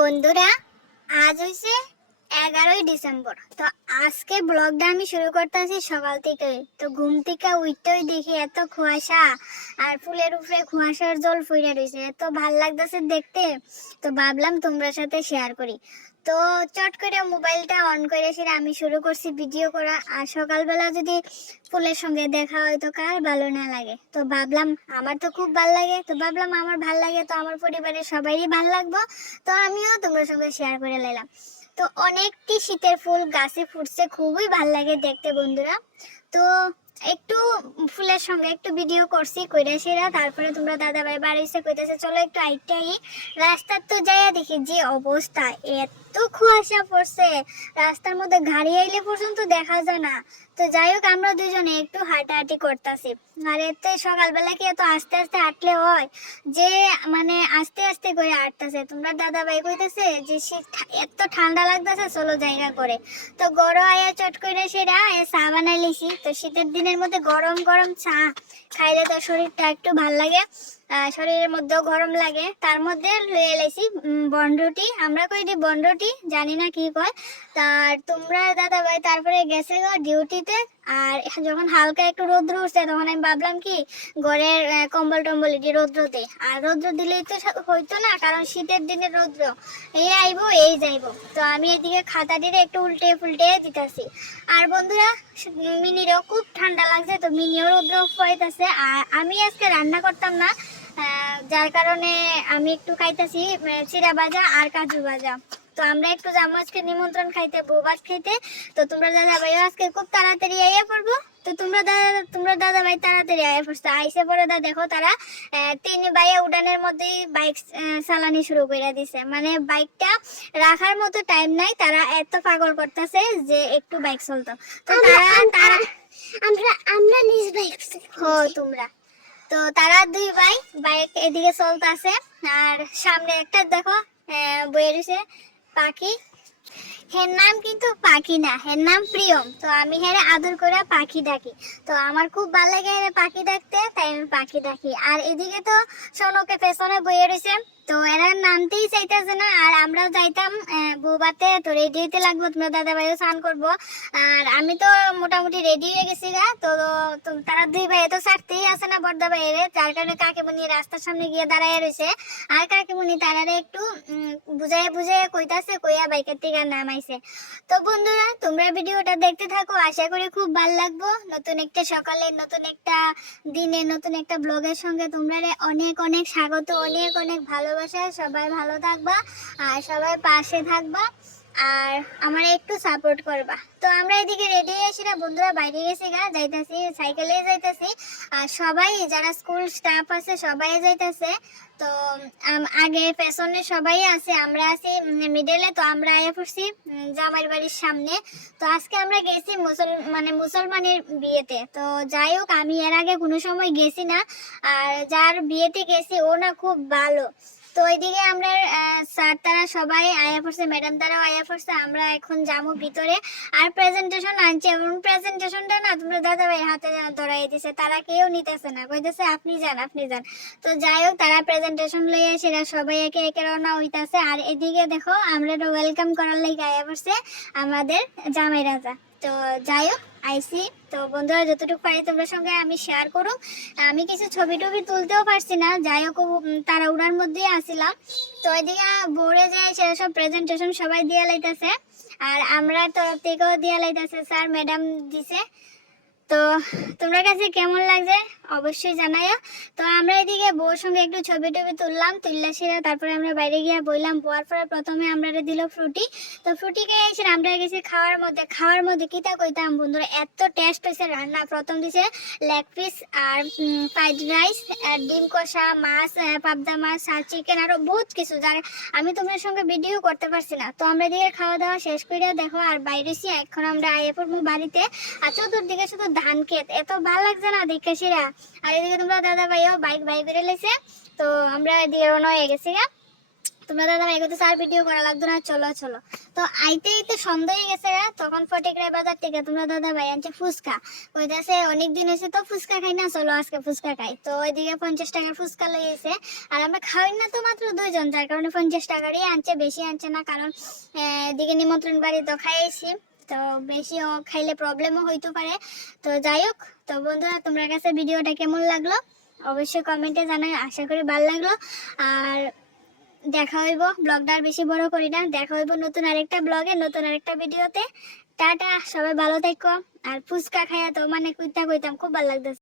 বন্ধুরা, আজ হয়েছে এগারোই ডিসেম্বর। তো আজকে ব্লগটা আমি শুরু করতেছি সকাল থেকে। তো ঘুম থেকে উঠতেই দেখি এত কুয়াশা আর ফুলের উপরে কুয়াশার জল ফুইরা রয়েছে এত ভালো লাগতেছে দেখতে। তো ভাবলাম তোমরা সাথে শেয়ার করি। তো চট করে মোবাইলটা অন করে সেটা আমি শুরু করছি ভিডিও করা। আর সকালবেলা যদি ফুলের সঙ্গে দেখা হয় তো কার ভালো না লাগে? তো ভাবলাম আমার তো খুব ভালো লাগে। তো ভাবলাম আমার ভালো লাগে তো আমার পরিবারের সবারই ভালো লাগবো। তো আমিও তোমার সঙ্গে শেয়ার করে নিলাম। তো অনেকটি শীতের ফুল গাছে ফুটছে, খুবই ভালো লাগে দেখতে বন্ধুরা। তো একটু ফুলের সঙ্গে একটু ভিডিও করছি, কইরা সেরা। তারপরে তোমরা দাদা ভাই বাড়িতে কইতেছে, চলো একটু আইটে আই রাস্তার তো যাইয়া দেখি, যে অবস্থা, এত কুয়াশা পড়ছে। রাস্তার মধ্যে গাড়ি আইলে পর্যন্ত দেখা যায় না। তো যাই হোক, আমরা দুজনে একটু হাঁটাহাঁটি করতেছি। আর এতে সকালবেলা কি এত আস্তে আস্তে হাঁটলে হয়? যে মানে আস্তে আস্তে করে হাঁটতেছে। তোমরা দাদা ভাই কইতেছে যে শীত এত ঠান্ডা লাগতেছে, চলো জায়গা করে। তো গরম আয়া চট করে এ চা বানাই লিছি তো শীতের দিনের মধ্যে গরম গরম চা খাইলে তো শরীরটা একটু ভালো লাগে। শরীরের মধ্যেও গরম লাগে। তার মধ্যে লয়ে এলাইছি বনরুটি আমরা কই দি বনরুটি জানি না কি কয়। তার তোমরা দাদা ভাই, তারপরে গেছে গো ডিউটিতে। আর যখন হালকা একটু রৌদ্র উঠছে, তখন আমি ভাবলাম কি, ঘরের কম্বল টম্বল এটি রৌদ্র দে আর রৌদ্র দিলেই তো হইতো না, কারণ শীতের দিনে রৌদ্র। এই আইবো, এই যাইবো। তো আমি এদিকে খাতাটিরে একটু উল্টে ফুলটে দিতেছি। আর বন্ধুরা মিনিরও খুব ঠান্ডা লাগছে, তো মিনিও রৌদ্র পাইতেছে আর আমি আজকে রান্না করতাম না যার কারণে আমি একটু খাইতেছি চিরা ভাজা আর কাজু ভাজা। তো আমরা একটু যাব আজকে নিমন্ত্রণ খাইতে বৌবাজ খাইতে। তো তোমরা দাদা ভাই আজকে খুব তাড়াতাড়ি আইয়া পড়ব। তো তোমরা দাদা তোমরা দাদা ভাই তাড়াতাড়ি আইয়া পড়ছো। আইসে পরে দা দেখো তারা তিন ভাইয়া উড়ানের মধ্যেই বাইক চালানি শুরু করে দিছে। মানে বাইকটা রাখার মতো টাইম নাই তারা এত পাগল করতেছে যে একটু বাইক চলতো। তো তারা তারা আমরা আমরা নিজ বাইক হো তোমরা। তো তারা দুই ভাই, বাইক এদিকে চলতেছে, আর সামনে একটা দেখো রয়েছে পাখি। হের নাম কিন্তু পাখি না, হের নাম প্রিয়ম। তো আমি হেরে আদর করে পাখি ডাকি। তো আমার খুব ভালো লাগে হেরে পাখি ডাকতে, তাই আমি পাখি ডাকি। আর এদিকে তো সোনকে পেছনে বয়ে রয়েছে, তো এরা নামতেই চাইতেছে না, আর আমরাও যাইতাম বৌবাতে তো রেডি হইতে লাগবো তোমরা দাদা ভাইও স্নান করব। আর আমি তো মোটামুটি রেডি হয়ে গেছি গা তো তারা দুই ভাই তো ছাড়তেই আছে না বর্দা ভাইয়ের যার কারণে কাকিমণি রাস্তার সামনে গিয়ে দাঁড়ায় রয়েছে আর কাকিমণি তারারে একটু উম, বুঝাইয়া বুঝাইয়া কইতাছে কইয়া বাইকের থেকে নামাইছে। তো বন্ধুরা তোমরা ভিডিওটা দেখতে থাকো আশা করি খুব ভালো লাগবো। নতুন একটা সকালে নতুন একটা দিনে নতুন একটা ব্লগের সঙ্গে তোমরা অনেক অনেক স্বাগত অনেক অনেক ভালোবাসা। সবাই ভালো থাকবা আর সবাই পাশে থাকবা আর আমার একটু সাপোর্ট করবা। তো আমরা এদিকে রেডি আসি না, বন্ধুরা বাইরে গেছি গা, যাইতাছি সাইকেলে যাইতাছি। আর সবাই যারা স্কুল স্টাফ আছে, সবাই যাইতাছে। তো আগে পেছনে সবাই আছে, আমরা আছি মিডলে তো আমরা আয়া পড়ছি জামাইয়ের বাড়ির সামনে। তো আজকে আমরা গেছি মুসল মানে মুসলমানের বিয়েতে। তো যাই হোক, আমি এর আগে কোনো সময় গেছি না, আর যার বিয়েতে গেছি, ও না খুব ভালো। তো ওইদিকে আমরা স্যার তারা সবাই আয়া পড়ছে ম্যাডাম তারাও আয়া পড়ছে, আমরা এখন যাব ভিতরে। আর প্রেজেন্টেশন আনছে, এবং প্রেজেন্টেশনটা না তোমরা দাদা ভাই হাতে ধরাই দিছে, তারা কেউ নিতেছে না। কইতেছে, আপনি যান আপনি যান। তো যাই হোক, তারা প্রেজেন্টেশন লইয়া সেরা সবাই একে একে রওনা হইতাছে। আর এদিকে দেখো, আমরা ওয়েলকাম করার লাগি আয়া পড়ছে আমাদের জামাই রাজা। তো যাই হোক আইসি তো বন্ধুরা, যতটুকু পারি তোমার সঙ্গে আমি শেয়ার করুক। আমি কিছু ছবি টবি তুলতেও পারছি না, যাই হোক তারা উড়ার মধ্যেই আসিলাম তো ওইদিকে বোর্ডে যায় সেটা সব প্রেজেন্টেশন সবাই দিয়ে লাইতেছে। আর আমরা তরফ থেকেও দিয়ে লাইতেছে স্যার ম্যাডাম দিছে। তো তোমরা কাছে কেমন লাগছে? অবশ্যই জানাইও। তো আমরা এদিকে বউর সঙ্গে একটু ছবি টবি তুললাম, তুললা সেরা তারপরে আমরা বাইরে গিয়ে বইলাম। বোয়ার পরে প্রথমে আমরা দিল ফ্রুটি। তো ফ্রুটি খেয়ে এসে আমরা গেছি খাওয়ার মধ্যে। খাওয়ার মধ্যে কিতা কইতাম বন্ধুরা, এত টেস্ট হয়েছে রান্না। প্রথম দিছে লেগ পিস আর ফ্রাইড রাইস ডিম কষা, মাছ পাবদা মাছ আর চিকেন আরও বহুত কিছু। যার, আমি তোমার সঙ্গে ভিডিও করতে পারছি না। তো আমরা এদিকে খাওয়া দাওয়া শেষ করে দেখো, আর বাইরেছি এখন আমরা আইয়ে পড়ব বাড়িতে। আর চতুর্দিকে শুধু ধান ক্ষেত এত ভালো লাগছে না দেখে আর এদিকে তোমরা দাদা ভাইও বাইক বাইক বেড়ে লেছে। তো আমরা এদিকে রওনা হয়ে গেছি গা। তোমরা দাদা ভাই তো আর ভিডিও করা লাগতো না। চলো চলো। তো আইতে আইতে সন্ধ্যা হয়ে গেছে তখন ফটিকরাই বাজার থেকে তোমরা দাদা ভাই আনছে ফুচকা। কইতাছে অনেক দিন হয়েছে তো ফুচকা খাই না। চলো আজকে ফুচকা খাই। তো ওইদিকে পঞ্চাশ টাকার ফুচকা এসে আর আমরা খাই না তো মাত্র দুইজন। যার কারণে পঞ্চাশ টাকারই আনছে, বেশি আনছে না। কারণ এদিকে নিমন্ত্রণ বাড়ি তো খাইয়েছি। তো বেশি খাইলে প্রবলেমও হইতে পারে। তো যাই হোক তো বন্ধুরা, তোমার কাছে ভিডিওটা কেমন লাগল? অবশ্যই কমেন্টে জানাই, আশা করি ভালো লাগল। আর দেখা হইব ব্লগটা আর বেশি বড় করি না। দেখা হইব নতুন আরেকটা ব্লগে নতুন আরেকটা ভিডিওতে। টাটা, সবাই ভালো থেকো। আর ফুচকা খাইয়া তো মানে কুইতা কইতাম, খুব ভালো লাগতেছে।